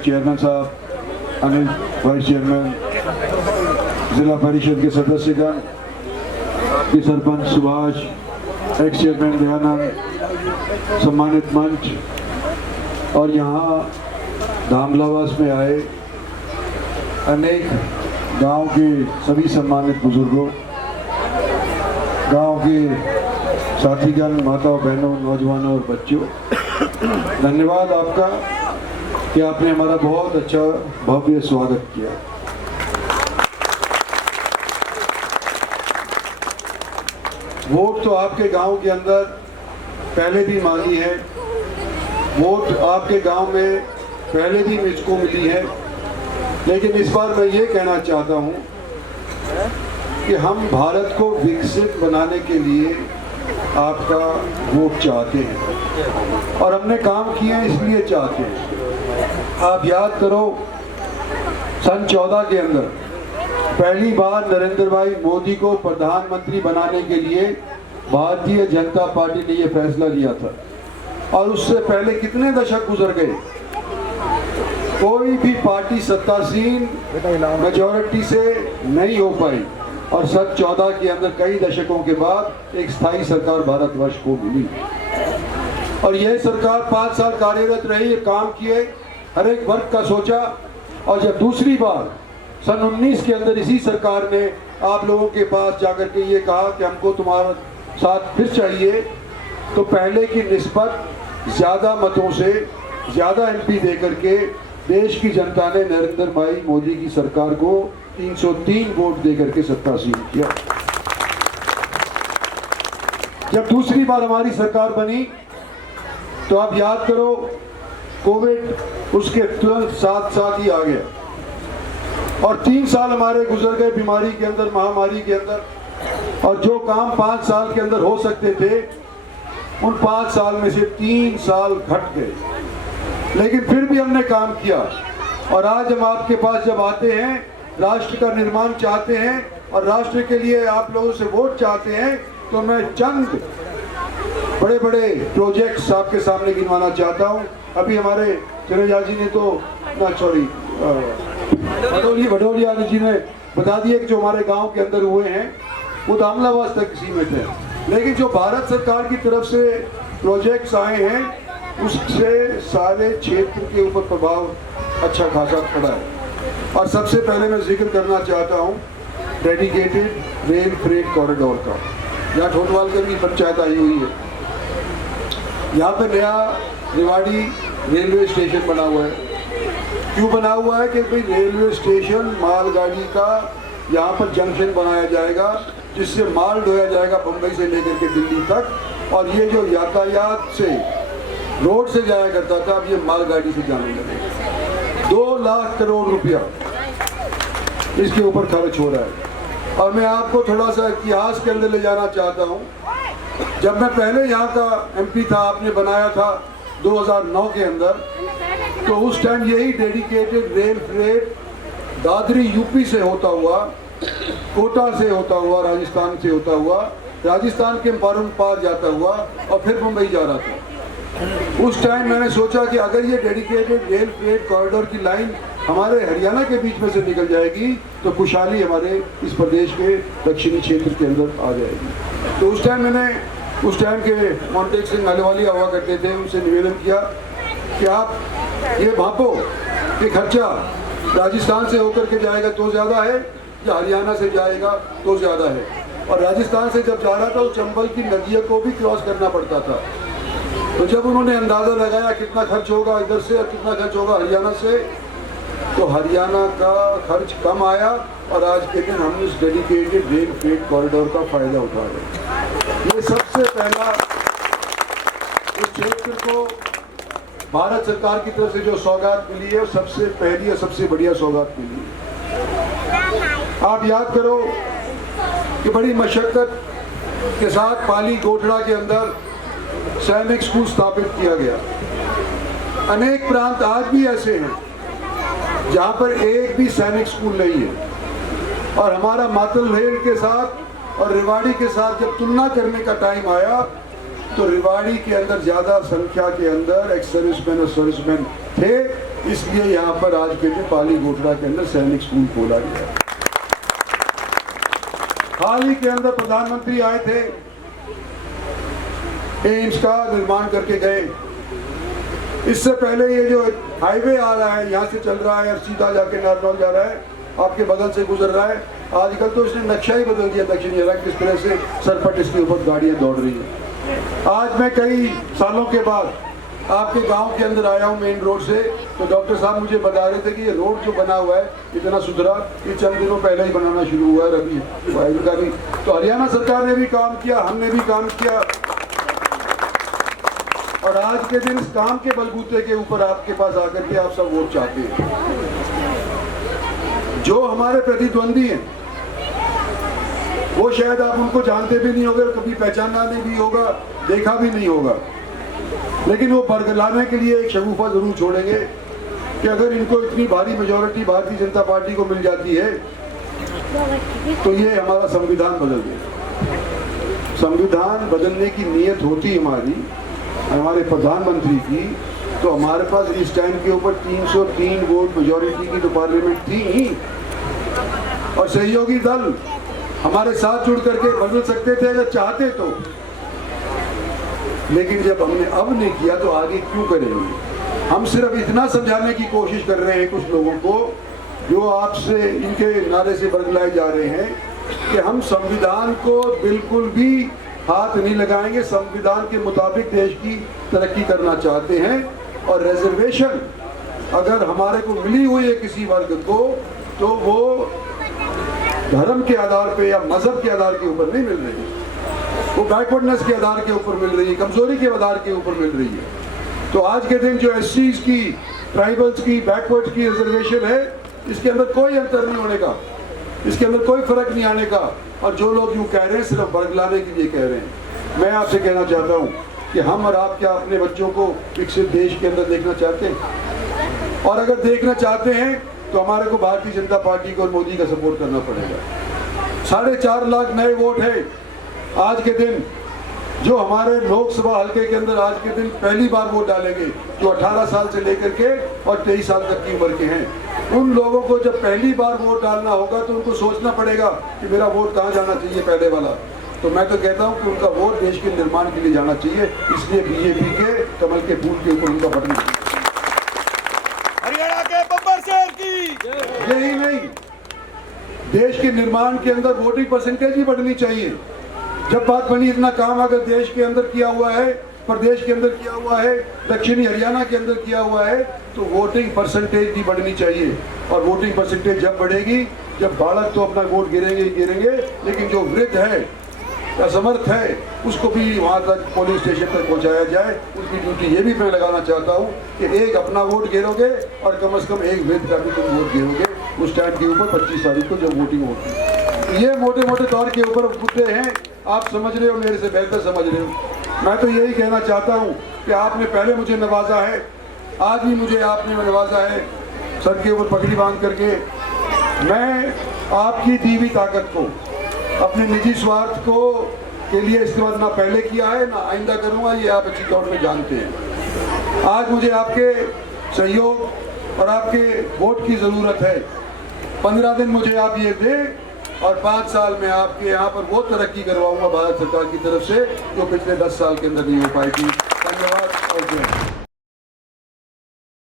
Chairman साहब, Anil vice chairman, जिला परिषद के सदस्यगण, आपके सरपंच सुभाष, एक्स चेयरमैन दयानंद, सम्मानित मंच और यहाँ धामलावास में आए अनेक गांव के सभी सम्मानित बुजुर्गों, गांव के साथीगण, माताओं, बहनों, नौजवानों और बच्चों, धन्यवाद आपका कि आपने हमारा बहुत अच्छा भव्य स्वागत किया। वोट तो आपके गांव के अंदर पहले भी मांगी है, वोट आपके गांव में पहले भी मुझको मिली है, लेकिन इस बार मैं ये कहना चाहता हूं कि हम भारत को विकसित बनाने के लिए आपका वोट चाहते हैं और हमने काम किए हैं इसलिए चाहते हैं। आप याद करो, सन 14 के अंदर पहली बार नरेंद्र भाई मोदी को प्रधानमंत्री बनाने के लिए भारतीय जनता पार्टी ने यह फैसला लिया था और उससे पहले कितने दशक गुजर गए, कोई भी पार्टी सत्तासीन मेजॉरिटी से नहीं हो पाई और सन 14 के अंदर कई दशकों के बाद एक स्थायी सरकार भारतवर्ष को मिली और यह सरकार 5 साल कार्यरत रही, काम किए, हर एक वर्ग का सोचा और जब दूसरी बार सन 19 के अंदर इसी सरकार ने आप लोगों के पास जाकर के ये कहा कि हमको तुम्हारा साथ फिर चाहिए, तो पहले की निस्बत ज़्यादा मतों से ज़्यादा एमपी दे करके देश की जनता ने नरेंद्र भाई मोदी की सरकार को 303 वोट देकर के सत्तासीन किया। जब दूसरी बार हमारी सरकार बनी तो आप याद करो, कोविड उसके तुरंत साथ साथ ही आ गया और 3 साल हमारे गुजर गए बीमारी के अंदर, महामारी के अंदर, और जो काम 5 साल के अंदर हो सकते थे उन 5 साल में से 3 साल घट गए, लेकिन फिर भी हमने काम किया और आज हम आपके पास जब आते हैं, राष्ट्र का निर्माण चाहते हैं और राष्ट्र के लिए आप लोगों से वोट चाहते हैं, तो मैं चंद बड़े बड़े प्रोजेक्ट्स आपके सामने गिनवाना चाहता हूं। अभी हमारे चरेजा जी ने तो भटोलिया जी ने बता दिया कि जो हमारे गांव के अंदर हुए हैं वो दामलावास तक सीमित है, लेकिन जो भारत सरकार की तरफ से प्रोजेक्ट्स आए हैं उससे सारे क्षेत्र के ऊपर प्रभाव अच्छा खासा पड़ा है। और सबसे पहले मैं जिक्र करना चाहता हूँ डेडिकेटेड रेल फ्रेट कॉरिडोर का। यहाँ ठोटवालकर की पंचायत आई हुई है, यहाँ पे नया रेवाड़ी रेलवे स्टेशन बना हुआ है। क्यों बना हुआ है कि भाई रेलवे स्टेशन मालगाड़ी का यहाँ पर जंक्शन बनाया जाएगा जिससे माल ढोया जाएगा बम्बई से लेकर के दिल्ली तक, और ये जो यातायात से रोड से जाया करता था अब ये मालगाड़ी से जाने लगेगा। 2 लाख करोड़ रुपया इसके ऊपर खर्च हो रहा है। और मैं आपको थोड़ा सा इतिहास के अंदर ले जाना चाहता हूँ। जब मैं पहले यहाँ का एमपी था, आपने बनाया था 2009 के अंदर, तो उस टाइम यही dedicated rail freight Dadri UP से होता हुआ, कोटा से होता हुआ, राजस्थान से होता हुआ, राजस्थान के पार जाता हुआ और फिर मुंबई जा रहा था। उस टाइम मैंने सोचा कि अगर ये डेडिकेटेड रेल फ्रेट कॉरिडोर की लाइन हमारे हरियाणा के बीच में से निकल जाएगी तो खुशहाली हमारे इस प्रदेश के दक्षिणी क्षेत्र के अंदर आ जाएगी। तो उस टाइम के मोंटेक सिंह अहलूवालिया हुआ करते थे, उनसे निवेदन किया कि आप ये भापो कि खर्चा राजस्थान से होकर के जाएगा तो ज़्यादा है या हरियाणा से जाएगा तो ज़्यादा है। और राजस्थान से जब जा रहा था तो चंबल की नदियों को भी क्रॉस करना पड़ता था। तो जब उन्होंने अंदाज़ा लगाया कितना खर्च होगा इधर से और कितना खर्च होगा हरियाणा से, तो हरियाणा का खर्च कम आया और आज के दिन हम इस डेडिकेटेड रेल फ्रेट कॉरिडोर का फ़ायदा उठा रहे हैं। ये सबसे पहला इस क्षेत्र को भारत सरकार की तरफ से जो सौगात मिली है, सबसे पहली और सबसे बढ़िया सौगात मिली है। आप याद करो कि बड़ी मशक्कत के साथ पाली गोठड़ा के अंदर सैनिक स्कूल स्थापित किया गया। अनेक प्रांत आज भी ऐसे हैं जहाँ पर एक भी सैनिक स्कूल नहीं है। और हमारा मातल रेल के साथ और रेवाड़ी के साथ जब तुलना करने का टाइम आया तो रेवाड़ी के अंदर ज़्यादा संख्या के अंदर एक्स सर्विसमैन और सर्विसमैन थे इसलिए यहाँ पर आज के दिन पाली गोटड़ा के अंदर सैनिक स्कूल खोला गया। हाल ही के अंदर प्रधानमंत्री आए थे, एम्स का निर्माण करके गए। इससे पहले ये जो हाईवे आ रहा है, यहाँ से चल रहा है और सीधा जाके नारनौल जा रहा है, आपके बगल से गुजर रहा है। आजकल तो इसने नक्शा ही बदल दिया दक्षिणी रंग, किस तरह से सरपट इसके ऊपर गाड़ियाँ दौड़ रही हैं। आज मैं कई सालों के बाद आपके गांव के अंदर आया हूं मेन रोड से, तो डॉक्टर साहब मुझे बता रहे थे कि ये रोड जो बना हुआ है इतना सुधरा, ये चंद दिनों पहले ही बनाना शुरू हुआ है रवि का भी। तो हरियाणा सरकार ने भी काम किया, हमने भी काम किया, और आज के दिन इस काम के बलबूते के ऊपर आपके पास आकर के आप सब वोट चाहते हैं। जो हमारे प्रतिद्वंदी हैं वो शायद आप उनको जानते भी नहीं होगा, कभी पहचाना नहीं भी होगा, देखा भी नहीं होगा, लेकिन वो बरगलाने के लिए एक शगुफा जरूर छोड़ेंगे कि अगर इनको इतनी भारी मेजॉरिटी भारतीय जनता पार्टी को मिल जाती है तो ये हमारा संविधान बदल देगा। संविधान बदलने की नीयत होती हमारी, हमारे प्रधानमंत्री की, तो हमारे पास इस टाइम के ऊपर 303 वोट मेजॉरिटी की तो पार्लियामेंट थी ही, और सहयोगी दल हमारे साथ जुड़ करके बदल सकते थे अगर चाहते तो। लेकिन जब हमने अब नहीं किया तो आगे क्यों करेंगे। हम सिर्फ इतना समझाने की कोशिश कर रहे हैं कुछ लोगों को जो आपसे इनके नारे से बरगलाए जा रहे हैं कि हम संविधान को बिल्कुल भी हाथ नहीं लगाएंगे, संविधान के मुताबिक देश की तरक्की करना चाहते हैं, और रिजर्वेशन अगर हमारे को मिली हुई है किसी वर्ग को तो वो धर्म के आधार पे या मजहब के आधार के ऊपर नहीं मिल रही, वो बैकवर्डनेस के आधार के ऊपर मिल रही है, कमजोरी के आधार के ऊपर मिल रही है। तो आज के दिन जो एससीज की, ट्राइबल्स की, बैकवर्ड्स की रिजर्वेशन है, इसके अंदर कोई अंतर नहीं होने का, इसके अंदर कोई फर्क नहीं आने का, और जो लोग यूँ कह रहे हैं सिर्फ बरगलाने के लिए कह रहे हैं। मैं आपसे कहना चाहता हूँ कि हम और आप क्या अपने बच्चों को विकसित देश के अंदर देखना चाहते हैं? और अगर देखना चाहते हैं तो हमारे को भारतीय जनता पार्टी को और मोदी का सपोर्ट करना पड़ेगा। 4.5 लाख नए वोट है आज के दिन, जो हमारे लोकसभा हल्के के अंदर आज के दिन पहली बार वोट डालेंगे, जो 18 साल से लेकर के और 23 साल तक की उम्र के हैं। उन लोगों को जब पहली बार वोट डालना होगा तो उनको सोचना पड़ेगा कि मेरा वोट कहाँ जाना चाहिए पहले वाला। तो मैं तो कहता हूँ कि उनका वोट देश के निर्माण के लिए जाना चाहिए, इसलिए बीजेपी के कमल के फूल के ऊपर उनका बटन। हरियाणा के बब्बर शेर की यही नहीं, देश के निर्माण के अंदर वोटिंग परसेंटेज भी बढ़नी चाहिए। जब बात बनी इतना काम अगर देश के अंदर किया हुआ है, प्रदेश के अंदर किया हुआ है, दक्षिणी हरियाणा के अंदर किया हुआ है, तो वोटिंग परसेंटेज भी बढ़नी चाहिए। और वोटिंग परसेंटेज जब बढ़ेगी, जब बालक तो अपना वोट गिरेंगे ही गिरेंगे, लेकिन जो वृद्ध है, असमर्थ है, उसको भी वहाँ तक पुलिस स्टेशन तक पहुँचाया जाए। उसकी ड्यूटी ये भी मैं लगाना चाहता हूँ कि एक अपना वोट गिरोगे और कम से कम एक वृद्ध का भी तुम वोट गिरोगे उस टाइम के ऊपर 25 तारीख को जब वोटिंग होगी। ये मोटे मोटे तौर के ऊपर मुद्दे हैं, आप समझ रहे हो, मेरे से बेहतर समझ रहे हो। मैं तो यही कहना चाहता हूँ कि आपने पहले मुझे नवाजा है, आज भी मुझे आपने नवाजा है सर के ऊपर पगड़ी बांध करके। मैं आपकी दी हुई ताकत को अपने निजी स्वार्थ को के लिए इस्तेमाल ना पहले किया है ना आइंदा करूँगा, ये आप अच्छी तौर पे जानते हैं। आज मुझे आपके सहयोग और आपके वोट की ज़रूरत है। 15 दिन मुझे आप ये दें और 5 साल में आपके यहाँ पर वो तरक्की करवाऊंगा भारत सरकार की तरफ से जो पिछले 10 साल के अंदर नहीं हो पाई थी। धन्यवाद और जय।